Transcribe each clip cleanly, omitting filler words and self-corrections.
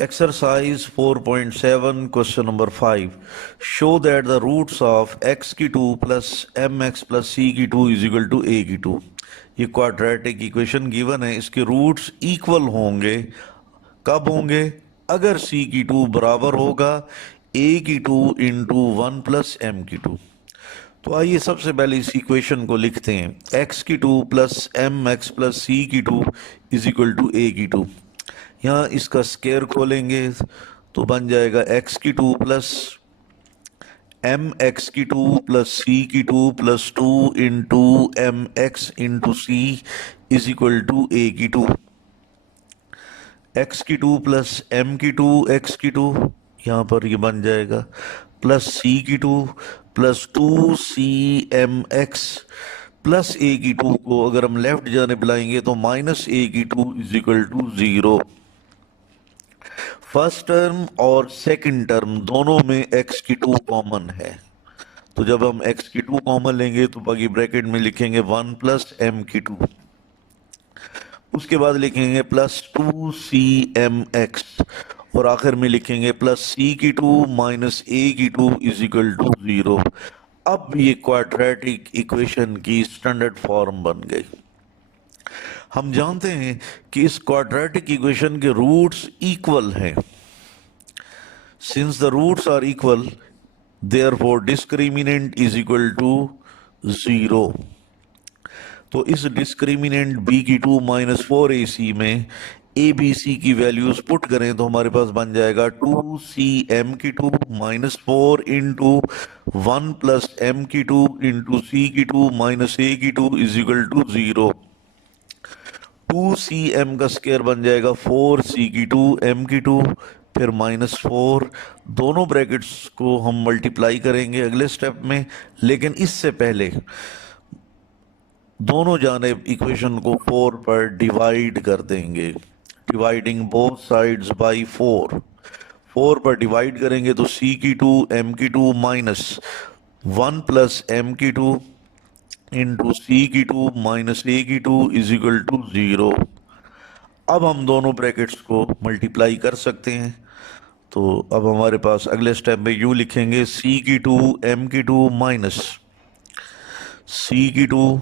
Exercise 4.7 question number 5. Show that the roots of x की 2 plus mx plus c की 2 is equal to a की 2. ये quadratic equation given है, इसके roots equal होंगे। कब होंगे? अगर c की 2 बराबर होगा a की 2 इंटू 1 प्लस m की 2। तो आइए सबसे पहले इस इक्वेशन को लिखते हैं। x की 2 प्लस एम एक्स प्लस सी की 2 इज इक्वल टू ए की 2। यहाँ इसका स्केयर खोलेंगे तो बन जाएगा x की 2 प्लस एम एक्स की 2 प्लस सी की 2 plus 2 into M x into C is equal to ए की 2। x की 2 प्लस एम की 2 x की 2, यहाँ पर ये बन जाएगा प्लस सी की 2 plus 2 C M X plus ए की 2 को अगर हम लेफ्ट जाने बुलाएंगे तो माइनस ए की 2 is equal to 0। First term और सेकंड टर्म दोनों में x की 2 कॉमन है, तो जब हम x की 2 कॉमन लेंगे तो बाकी ब्रैकेट में लिखेंगे 1 प्लस एम की 2, उसके बाद लिखेंगे प्लस 2 सी एम एक्स और आखिर में लिखेंगे प्लस सी की 2 माइनस ए की 2 इज इक्वल टू 0। अब ये क्वाड्रेटिक इक्वेशन की स्टैंडर्ड फॉर्म बन गई। हम जानते हैं कि इस क्वाड्रेटिक इक्वेशन के रूट्स इक्वल हैं। Since the roots are equal, therefore discriminant is equal to 0। तो इस डिस्क्रिमिनेंट b की 2 माइनस 4ac में a b c की वैल्यूज पुट करें तो हमारे पास बन जाएगा 2c m की 2 माइनस 4 इंटू 1 प्लस m की 2 इंटू c की 2 माइनस a की 2 इज इक्वल टू 0। 2cm का स्क्वायर बन जाएगा 4c की 2 m की 2 फिर माइनस 4। दोनों ब्रैकेट्स को हम मल्टीप्लाई करेंगे अगले स्टेप में, लेकिन इससे पहले दोनों जानिब इक्वेशन को 4 पर डिवाइड कर देंगे। Dividing both sides by 4। 4 पर डिवाइड करेंगे तो c की 2 m की 2 माइनस 1 प्लस m की 2 इंटू सी की 2 माइनस ए की 2 इज इक्वल टू 0। अब हम दोनों ब्रैकेट्स को मल्टीप्लाई कर सकते हैं, तो अब हमारे पास अगले स्टेप में यू लिखेंगे c की 2 m की 2 माइनस सी की 2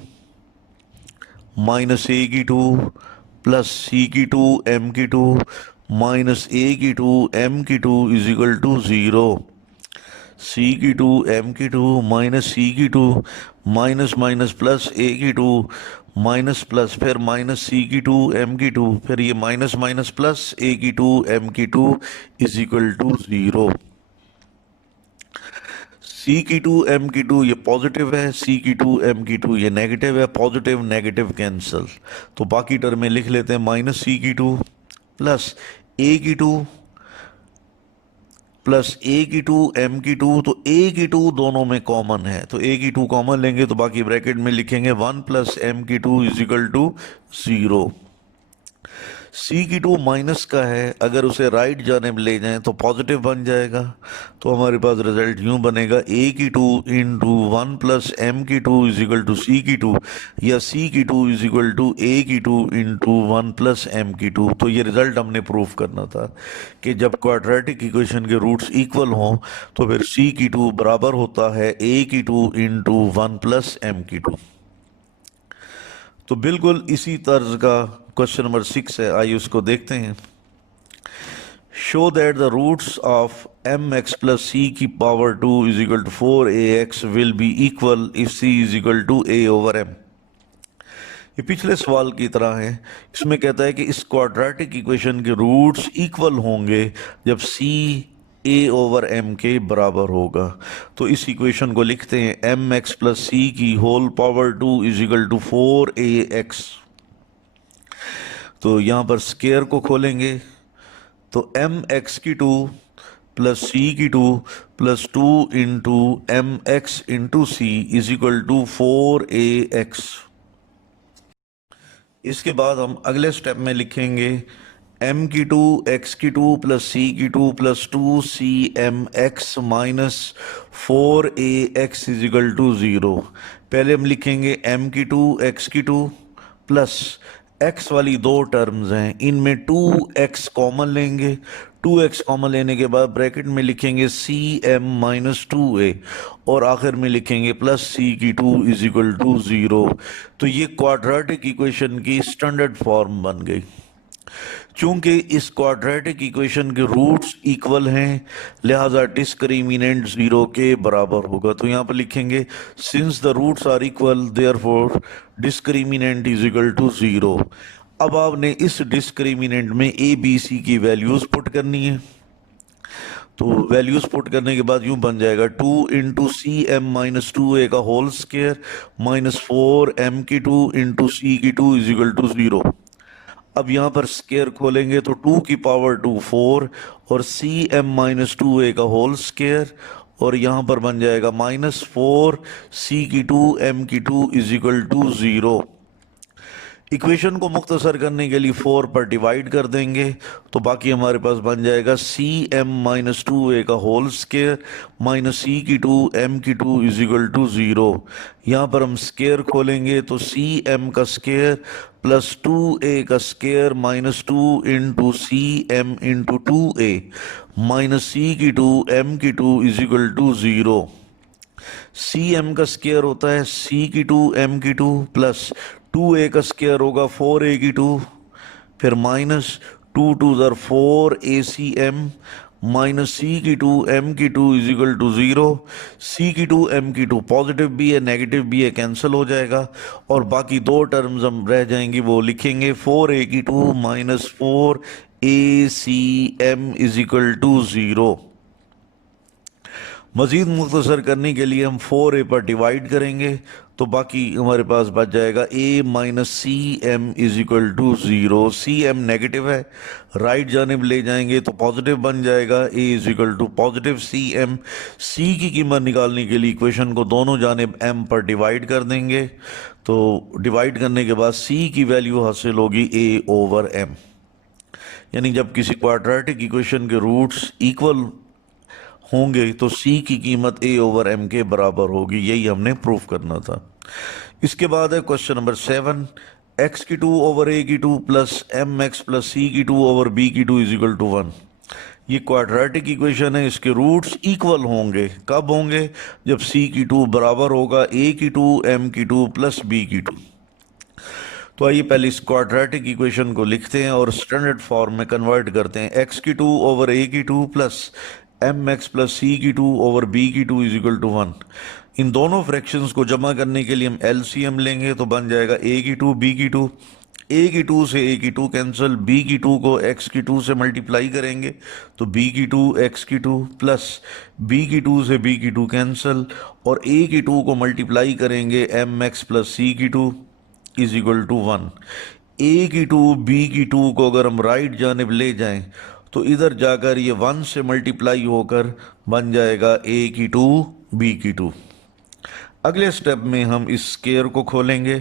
माइनस ए की 2 प्लस सी की 2 m की 2 माइनस ए की 2 m की 2 इज इक्वल टू 0। सी की 2 m की 2 माइनस सी की 2 माइनस माइनस प्लस ए की 2 माइनस प्लस फिर माइनस सी की 2 m की 2 फिर ये माइनस माइनस प्लस ए की 2 m की 2 इज इक्वल टू 0। सी की 2 m की 2 ये पॉजिटिव है, सी की 2 m की 2 ये नेगेटिव है। पॉजिटिव नेगेटिव कैंसिल, तो बाकी टर्म में लिख लेते हैं माइनस सी की 2 प्लस ए की 2 प्लस ए की 2 m की 2। तो ए की 2 दोनों में कॉमन है, तो ए की 2 कॉमन लेंगे तो बाकी ब्रैकेट में लिखेंगे 1 प्लस m की 2 इज इक्वल टू 0। सी की 2 माइनस का है, अगर उसे राइट जाने में ले जाएं तो पॉजिटिव बन जाएगा, तो हमारे पास रिजल्ट यूं बनेगा ए की 2 इंटू 1 प्लस एम की 2 इज इक्वल टू सी की 2 या सी की 2 इज इक्वल टू ए की 2 इंटू 1 प्लस एम की 2। तो ये रिजल्ट हमने प्रूव करना था कि जब क्वाड्रेटिक इक्वेशन के रूट्स इक्वल हों तो फिर सी की 2 बराबर होता है ए की 2 इंटू 1 प्लस एम की 2। तो बिल्कुल इसी तर्ज का क्वेश्चन नंबर 6 है, आइए उसको देखते हैं। Show that the roots of M X plus सी की power 2 is equal to 4ax will be equal if c is equal to a over m। ये पिछले सवाल की तरह है, इसमें कहता है कि इस क्वाड्रेटिक इक्वेशन के रूट्स इक्वल होंगे जब c a ओवर m के बराबर होगा। तो इस इक्वेशन को लिखते हैं एम एक्स प्लस सी की whole power 2 is equal to 4ax। तो यहाँ पर स्केयर को खोलेंगे तो एम एक्स की 2 प्लस सी की 2 plus 2 into M x into C is equal to 4ax। इसके बाद हम अगले स्टेप में लिखेंगे m की 2 x की 2 प्लस सी की 2 plus 2 C M x minus 4ax is equal to 0। पहले हम लिखेंगे m की 2 x की 2 प्लस एक्स वाली दो टर्म्स हैं, इनमें 2x कॉमन लेंगे। 2x कॉमन लेने के बाद ब्रैकेट में लिखेंगे सी एम माइनस 2a और आखिर में लिखेंगे प्लस सी की 2 इज इक्वल टू 0। तो ये क्वाड्रेटिक इक्वेशन की स्टैंडर्ड फॉर्म बन गई। चूंकि इस क्वाड्रेटिक इक्वेशन के रूट्स इक्वल हैं, लिहाजा डिस्क्रिमिनेंट जीरो के बराबर होगा। तो यहाँ पर लिखेंगे since the roots are equal therefore discriminant is equal to 0। अब आपने इस डिस्क्रिमिनेंट में ए बी सी की वैल्यूज पुट करनी है। तो वैल्यूज पुट करने के बाद यूं बन जाएगा 2 into C M minus 2a का होल स्क्वायर माइनस 4m की 2 इंटू सी की 2 इज इक्वल टू 0। अब यहाँ पर स्केयर खोलेंगे तो 2 की पावर 2 4 और सी एम माइनस 2a का होल स्केयर और यहाँ पर बन जाएगा माइनस 4 सी की 2 एम की 2 इज इक्वल टू 0। इक्वेशन को मुख्तसर करने के लिए 4 पर डिवाइड कर देंगे तो बाकी हमारे पास बन जाएगा सी एम माइनस 2a का होल स्केयर माइनस सी की 2 एम की 2 इज इक्वल टू 0। यहाँ पर हम स्केयर खोलेंगे तो सी एम का स्केयर प्लस 2a का square minus 2 into C M into 2a minus C की 2 एम की 2 is equal to 0। C M का स्केयर होता है सी की 2 एम की 2 प्लस 2a का स्केयर होगा 4a की 2 फिर माइनस 2 टू ज़र 4 ACM माइनस सी की 2 एम की 2 इज इक्वल टू 0। सी की 2 एम की 2 पॉजिटिव भी है नेगेटिव भी है, कैंसिल हो जाएगा और बाकी दो टर्म्स हम रह जाएंगी, वो लिखेंगे 4a की 2 minus 4 ACM is equal to 0। मज़ीद मुख्तसर करने के लिए हम 4a पर डिवाइड करेंगे तो बाकी हमारे पास बच जाएगा a minus C M is equal to 0। C M negative है, राइट जानिब ले जाएंगे तो पॉजिटिव बन जाएगा, a is equal to positive C M. C की कीमत निकालने के लिए इक्वेशन को दोनों जानिब m पर डिवाइड कर देंगे तो डिवाइड करने के बाद c की वैल्यू हासिल होगी a ओवर m। यानी जब किसी क्वाड्रेटिक इक्वेशन के रूट्स इक्वल होंगे तो c की कीमत a ओवर m के बराबर होगी। यही हमने प्रूफ करना था। इसके बाद है क्वेश्चन नंबर 7, x की 2 ओवर a की 2 प्लस एम एक्स प्लस सी की 2 ओवर b की 2 इज इक्वल टू 1। ये क्वाड्रेटिक इक्वेशन है, इसके रूट्स इक्वल होंगे। कब होंगे? जब c की 2 बराबर होगा a की 2 m की 2 प्लस b की 2। तो आइए पहले इस क्वाड्रेटिक इक्वेशन को लिखते हैं और स्टैंडर्ड फॉर्म में कन्वर्ट करते हैं। x की 2 ओवर a की 2 प्लस एम एक्स प्लस सी की 2 ओवर बी की 2 इज इक्वल टू 1। इन दोनों फ्रैक्शंस को जमा करने के लिए हम एलसीएम लेंगे तो बन जाएगा a की 2 b की 2। a की 2 से a की 2 कैंसिल, b की 2 को x की 2 से मल्टीप्लाई करेंगे तो b की 2 x की 2 प्लस b की 2 से b की 2 कैंसिल और a की 2 को मल्टीप्लाई करेंगे एम एक्स प्लस सी की 2 इज इक्वल टू 1। a की 2 b की 2 को अगर हम राइट जानिब ले जाएं तो इधर जाकर ये 1 से मल्टीप्लाई होकर बन जाएगा a की 2 b की 2। अगले स्टेप में हम इस स्केयर को खोलेंगे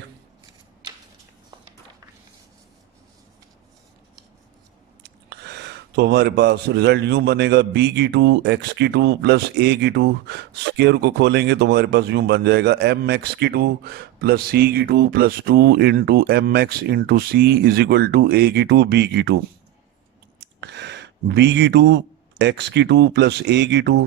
तो हमारे पास रिजल्ट यूं बनेगा b की 2 x की 2 प्लस a की 2। स्केयर को खोलेंगे तो हमारे पास यूं बन जाएगा एम एक्स की 2 प्लस सी की 2 plus 2 into M x into C is equal to a की 2 b की 2। b की 2 x की 2 प्लस a की 2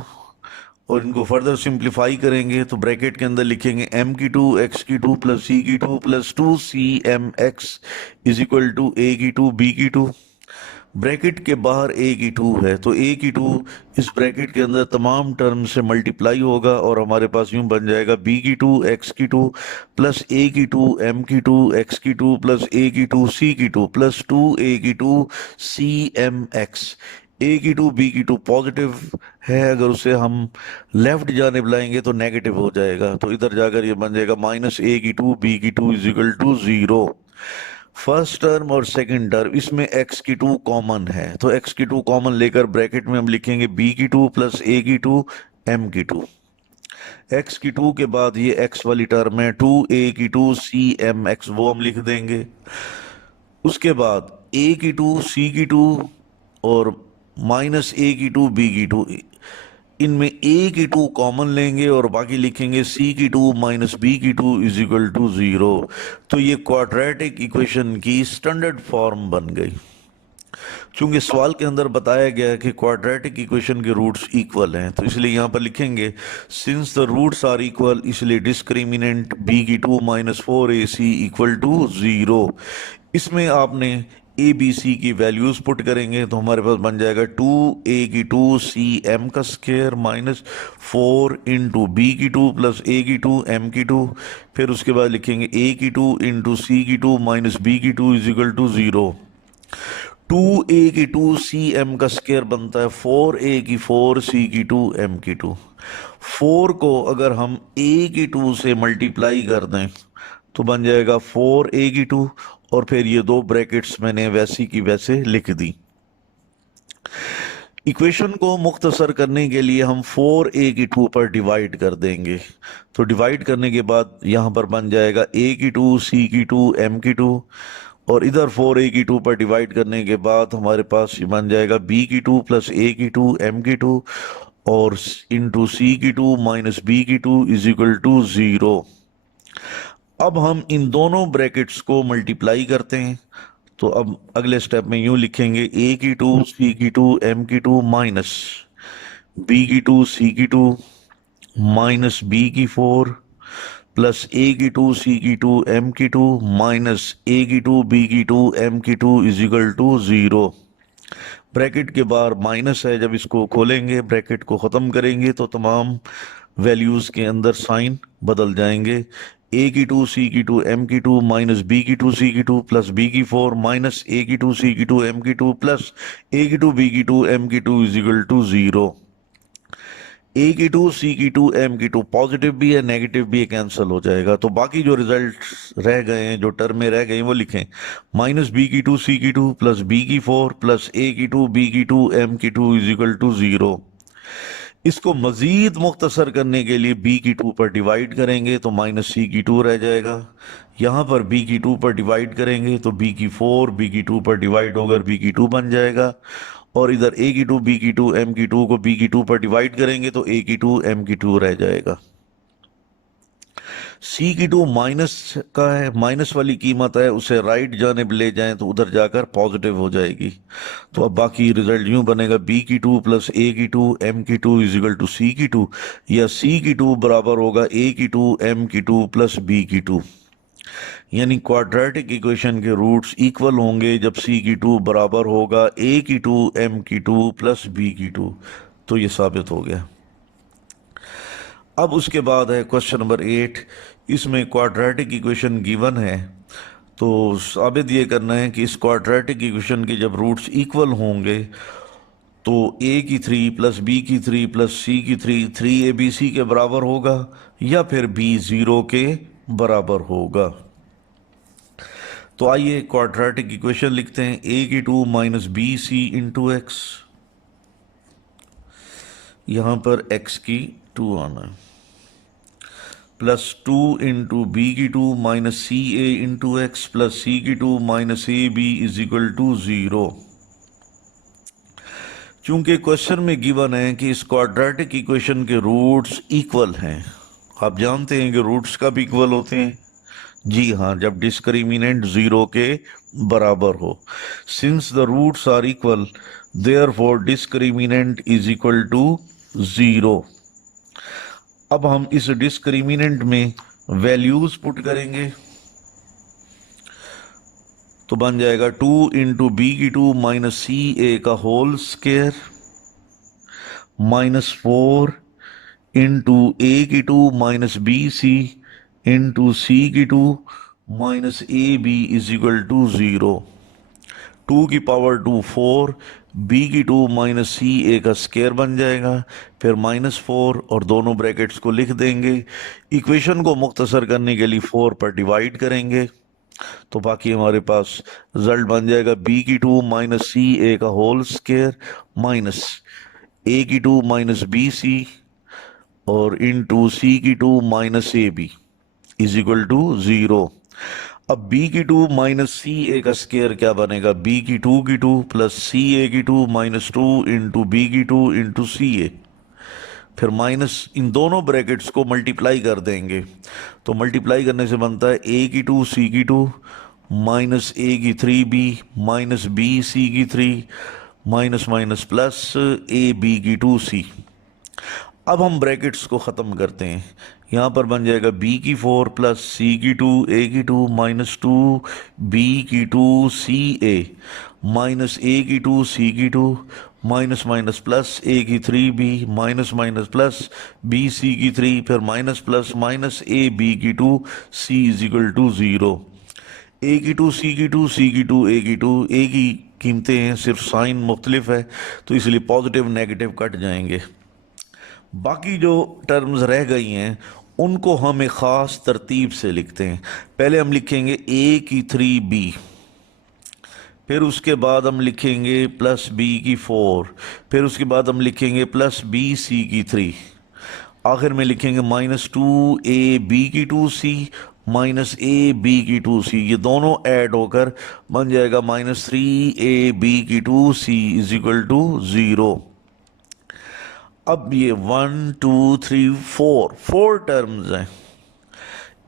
और इनको फर्दर सिंप्लीफाई करेंगे तो ब्रैकेट के अंदर लिखेंगे m की 2 x की 2 प्लस c की 2 plus 2 C M x is equal to a की 2 b की 2। ब्रैकेट के बाहर a की 2 है तो a की 2 इस ब्रैकेट के अंदर तमाम टर्म से मल्टीप्लाई होगा और हमारे पास यूं बन जाएगा b की 2 x की 2 प्लस a की 2 m की 2 x की 2 प्लस a की 2 c की 2 प्लस 2 a की 2 सी एम एक्स। a की 2 b की 2 पॉजिटिव है, अगर उसे हम लेफ्ट जाने बुलाएंगे तो नेगेटिव हो जाएगा तो इधर जाकर ये बन जाएगा माइनस a की 2 b की 2 is equal to 0। First term और सेकंड टर्म इसमें x की 2 कॉमन है तो x की 2 कॉमन लेकर ब्रैकेट में हम लिखेंगे b की 2 प्लस a की 2 m की 2। x की 2 के बाद ये x वाली टर्म है 2a की 2 सी एम एक्स, वो हम लिख देंगे। उसके बाद a की 2 c की 2 और माइनस a की 2 b की 2। इनमें ए की टू कॉमन लेंगे और बाकी लिखेंगे सी की टू माइनस बी की two is equal to zero. तो ये क्वाड्रेटिक इक्वेशन की स्टैंडर्ड फॉर्म बन गई। चूंकि सवाल के अंदर बताया गया है कि क्वाड्रेटिक इक्वेशन के रूट्स इक्वल हैं, तो इसलिए यहाँ पर लिखेंगे since the roots are equal, इसलिए डिस्क्रिमिनेंट बी की two minus four a c equal to zero. इसमें आपने ए बी सी की वैल्यूज पुट करेंगे तो हमारे पास बन जाएगा टू ए की टू सी एम का square minus four into b की टू प्लस ए की टू एम की टू। फिर उसके बाद लिखेंगे ए की टू इंटू सी की टू माइनस बी की two is equal to zero. Two ए की टू सी एम का स्क्वायर बनता है फोर ए की फोर सी की टू एम की टू। फोर को अगर हम ए की टू से मल्टीप्लाई कर दें तो बन जाएगा फोर ए की टू, और फिर ये दो ब्रैकेट्स मैंने वैसी की वैसे लिख दी। इक्वेशन को मुख्तसर करने के लिए हम 4a की 2 पर डिवाइड कर देंगे। तो डिवाइड करने के बाद यहाँ पर बन जाएगा a की 2 c की 2 m की 2, और इधर 4a की 2 पर डिवाइड करने के बाद हमारे पास ये बन जाएगा b की 2 प्लस a की 2 m की 2 और इंटू c की 2 माइनस b की 2 इज इक्वल टू जीरो। अब हम इन दोनों ब्रैकेट्स को मल्टीप्लाई करते हैं। तो अब अगले स्टेप में यूं लिखेंगे a की 2 c की 2 m की 2 माइनस b की 2 c की 2 माइनस b की 4 प्लस a की 2 c की 2 m की 2 माइनस a की 2 b की 2 m की 2 is equal to zero. Bracket के बाहर माइनस है, जब इसको खोलेंगे ब्रैकेट को ख़त्म करेंगे तो तमाम वैल्यूज़ के अंदर साइन बदल जाएंगे। ए की 2 सी की 2 एम की 2 माइनस बी की 2 सी की 2 प्लस बी की 4 माइनस ए की 2 सी की 2 एम की 2 प्लस ए की 2 बी की 2 एम की 2 इज इक्वल टू जीरो। ए की 2 सी की 2 एम की 2 पॉजिटिव भी है नेगेटिव भी है, कैंसिल हो जाएगा। तो बाकी जो रिजल्ट रह गए हैं, जो टर्म में रह गए हैं, वो लिखें माइनस बी की 2 सी की 2 प्लस बी की 4 प्लस ए की 2 बी की 2 एम की 2 इज इक्वल टू जीरो। इसको मजीद मुख्तसर करने के लिए b की 2 पर डिवाइड करेंगे तो माइनस सी की 2 रह जाएगा। यहाँ पर b की 2 पर डिवाइड करेंगे तो b की 4 b की 2 पर डिवाइड होकर b की 2 बन जाएगा, और इधर a की 2 b की 2 m की 2 को b की 2 पर डिवाइड करेंगे तो a की 2 m की 2 रह जाएगा। c की 2 माइनस का है, माइनस वाली कीमत है, उसे राइट जानिब ले जाएं तो उधर जाकर पॉजिटिव हो जाएगी। तो अब बाकी रिजल्ट यूं बनेगा b की 2 प्लस a की 2 m की 2 इज इक्वल टू c की 2, या c की 2 बराबर होगा a की 2 m की 2 प्लस b की 2। यानी क्वाड्रेटिक इक्वेशन के रूट्स इक्वल होंगे जब c की 2 बराबर होगा a की 2 m की 2 प्लस b की 2। तो ये साबित हो गया। अब उसके बाद है क्वेश्चन नंबर 8। इसमें क्वाड्रेटिक इक्वेशन गिवन है, तो साबित ये करना है कि इस क्वाड्रेटिक इक्वेशन के जब रूट्स इक्वल होंगे तो a की 3 प्लस b की 3 प्लस c की 3 a b c के बराबर होगा, या फिर b 0 के बराबर होगा। तो आइए क्वाड्रेटिक इक्वेशन लिखते हैं। a की 2 minus B c into x, यहाँ पर x की 2 आना है, प्लस 2 इंटू बी की 2 minus c a into x plus सी की 2 minus A b is equal to zero. चूंकि क्वेश्चन में गिवन है कि इस क्वाड्रेटिक इक्वेशन के रूट्स इक्वल हैं, आप जानते हैं कि रूट्स कब इक्वल होते हैं? जी हाँ, जब डिस्क्रिमिनेंट जीरो के बराबर हो। Since the roots are equal therefore discriminant is equal to zero. अब हम इस डिस्क्रिमिनेंट में वैल्यूज पुट करेंगे तो बन जाएगा 2 इंटू बी की 2 माइनस सी ए का whole square minus 4 into a की 2 माइनस बी सी इंटू सी की 2 minus A b is equal to zero. 2 की पावर 2 4, b की 2 माइनस सी ए का स्क्वायर बन जाएगा, फिर माइनस 4 और दोनों ब्रैकेट्स को लिख देंगे। इक्वेशन को मुख्तसर करने के लिए 4 पर डिवाइड करेंगे तो बाकी हमारे पास रिजल्ट बन जाएगा b की 2 माइनस सी ए का होल स्क्वायर माइनस a की 2 माइनस बी सी और इंटू सी की 2 minus A b is equal to zero. अब b की 2 माइनस सी ए का स्क्वायर क्या बनेगा? b की 2 प्लस सी ए की 2 माइनस 2 इंटू बी की 2 इंटू सी ए फिर माइनस इन दोनों ब्रैकेट्स को मल्टीप्लाई कर देंगे, तो मल्टीप्लाई करने से बनता है ए की टू सी की टू माइनस ए की three B minus B C की three minus minus plus A B की टू सी। अब हम ब्रैकेट्स को ख़त्म करते हैं, यहाँ पर बन जाएगा बी की फोर प्लस सी की टू ए की टू माइनस टू बी की टू सी ए माइनस ए की टू सी की टू माइनस माइनस प्लस ए की three B minus minus plus B C की थ्री फिर minus plus minus A B की two C is equal to zero. A की two C की two C की two ए की two, ए की कीमतें हैं सिर्फ साइन मुख्तलिफ है तो इसलिए पॉजिटिव नेगेटिव कट जाएंगे। बाकी जो टर्म्स रह गई हैं उनको हम एक ख़ास तरतीब से लिखते हैं। पहले हम लिखेंगे ए की थ्री बी, फिर उसके बाद हम लिखेंगे प्लस बी की फोर, फिर उसके बाद हम लिखेंगे प्लस बी सी की थ्री, आखिर में लिखेंगे माइनस टू ए बी की two c minus A B की टू सी। ये दोनों ऐड होकर बन जाएगा माइनस थ्री ए बी की two C is equal to zero. अब ये one two three four terms हैं,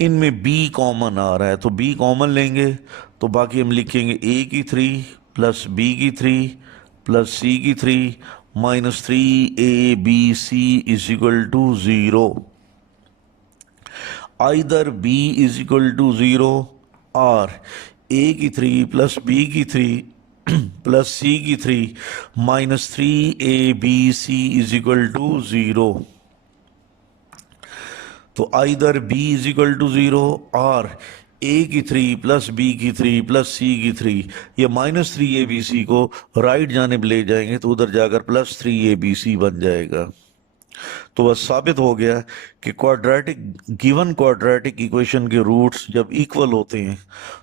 इनमें बी कॉमन आ रहा है तो बी कॉमन लेंगे तो बाकी हम लिखेंगे ए की थ्री प्लस बी की थ्री प्लस सी की three minus three A B C is equal to zero. Either B is equal to zero और ए की थ्री प्लस बी की थ्री प्लस सी की three minus three A B C is equal to zero. तो either B is equal to zero और A की three plus B की three plus सी की three, ये minus three A B c को right जानिब ले जाएंगे तो उधर जाकर plus three A B c बन जाएगा। तो बस साबित हो गया कि गिवन क्वाड्रेटिक इक्वेशन के रूट्स जब इक्वल होते हैं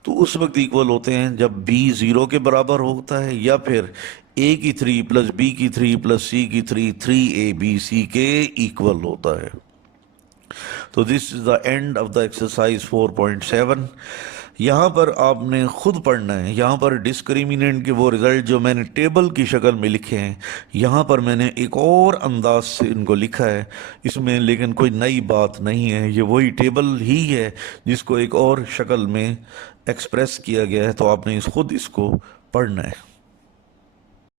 तो उस वक्त इक्वल होते हैं जब b ज़ीरो के बराबर होता है या फिर a की थ्री प्लस बी की थ्री प्लस सी की three three A B c के इक्वल होता है। तो this is the end of the exercise 4.7। यहाँ पर आपने खुद पढ़ना है, यहाँ पर डिस्क्रिमिनेंट के वो रिज़ल्ट जो मैंने टेबल की शक्ल में लिखे हैं यहाँ पर मैंने एक और अंदाज से इनको लिखा है इसमें, लेकिन कोई नई बात नहीं है, ये वही टेबल ही है जिसको एक और शक्ल में एक्सप्रेस किया गया है। तो आपने खुद इसको पढ़ना है।